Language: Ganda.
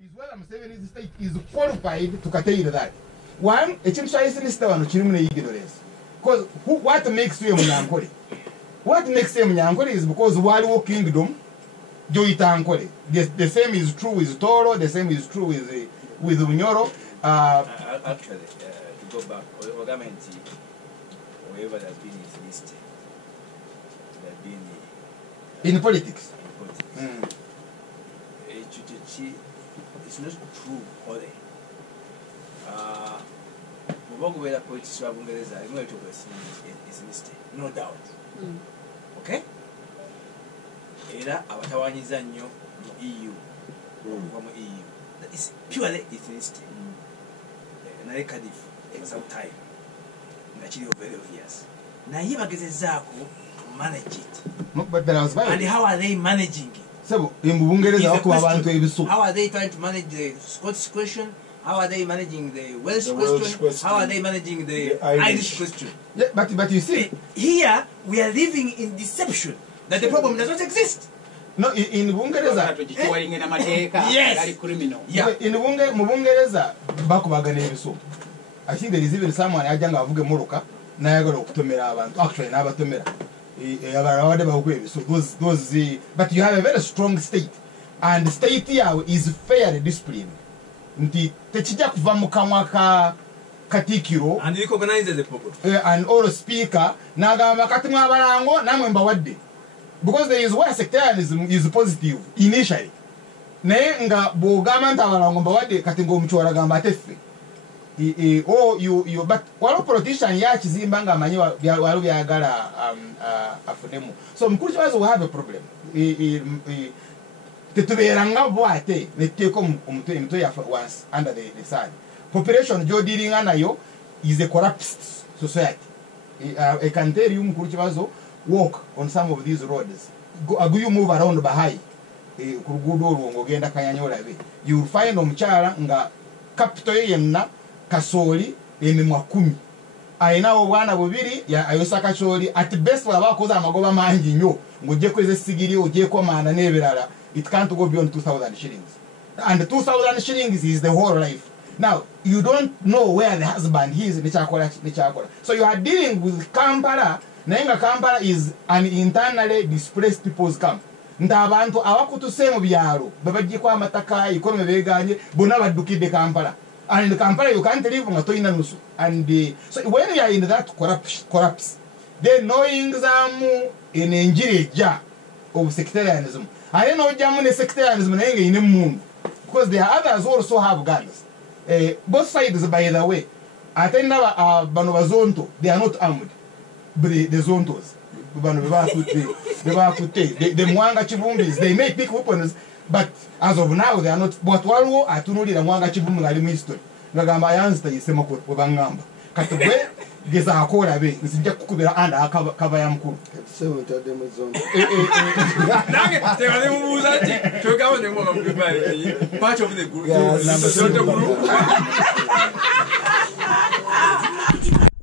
is whether Museveni's state is qualified to cater that. One, a chimp is in the stone, ignorance. Because what makes you a Munyankole? What makes them Munyankole is because Waliwo Kingdom, Joita Ankole. The same is true with Toro, the same is true with Unyoro. Actually, to go back, Ogamenti, whoever has been in his list, they have been in politics. It's not true, Ole. Where politics are going to is listed, no doubt. Okay? Era abatawanyiza nnyo mu EU. From EU. That is purely ethnicity. Naye Cardiff, some time. Actually, very obvious. Naye bagezezzaako to manage it. But there was and how are they managing it? So, how are they trying to manage the Scots question? How are they managing the Welsh question? How are they managing the Irish question? Yeah, but you see, here we are living in deception that the problem does not exist. No, in Bungereza, yes, yeah. In Bungereza, Bakubagane. I think there is even someone Ajanga Vuge Moroka, Niagara Tomera, actually Nava Tomera. So those but you have a very strong state, and the state here is fairly disciplined. Techija kuva mukamwa katikiro and recognizes the problem and all speaker nagamba kati mwabalango namwe mbawadde, because there is where sectarianism is positive initially, naye nga bwogamba nti abalango mbawadde kati ng'omukywala gamba ateffe you but waliwo politician yakizimba nga amanyi waliwo byagala afunemu. So mukulu kibazo we have a problem. Tetubeeranga bwate netuteeka emitwe yaffe once under the sun. Population gy'odiringa nayo is a corrupt society. I can tell you mukulu kibazo, walk on some of these roads. You move around Bahai ku luguudo olwo ng'ogenda Kanyanya olabe, you will find omukyala nga capital ye yenna kasooli emimwa 10. Ayina obwana bubiri ayosa kasooli at best bw'aba akoze amagoba mangi nnyo ng'oggyeko ezesigiri oggyeko amanda n'ebirala, it can't go beyond 2,000 shillings. And 2,000 shillings is the whole life. Now, you don't know where the husband is. So you are dealing with Kampala. Nayenga Kampala is an internally displaced people's camp. Ntabantu abakutuse mu byalo babaggyeko amataka economy beeganye bonna baddukidde Kampala. And in Kampala you can't live nga toyina nusu. And so when you are in that corrupts, then knowing zamu in enjiri of sectarianism. I don't know German sectarianism in moon, because there are others who also have guns. Both sides, by the way. I think now Banova they are not armed. But the Zontos, the Mwanga Chibumbis, they make big weapons, but as of now they are not. But Walwo, I don't know the Mwanga Chibum history. Nagamba Yansta is Semako Wangamba. Katwe, Geza Akora Bay, this is Jakubera and Akavayamku. So tell them a zone. Part of the group.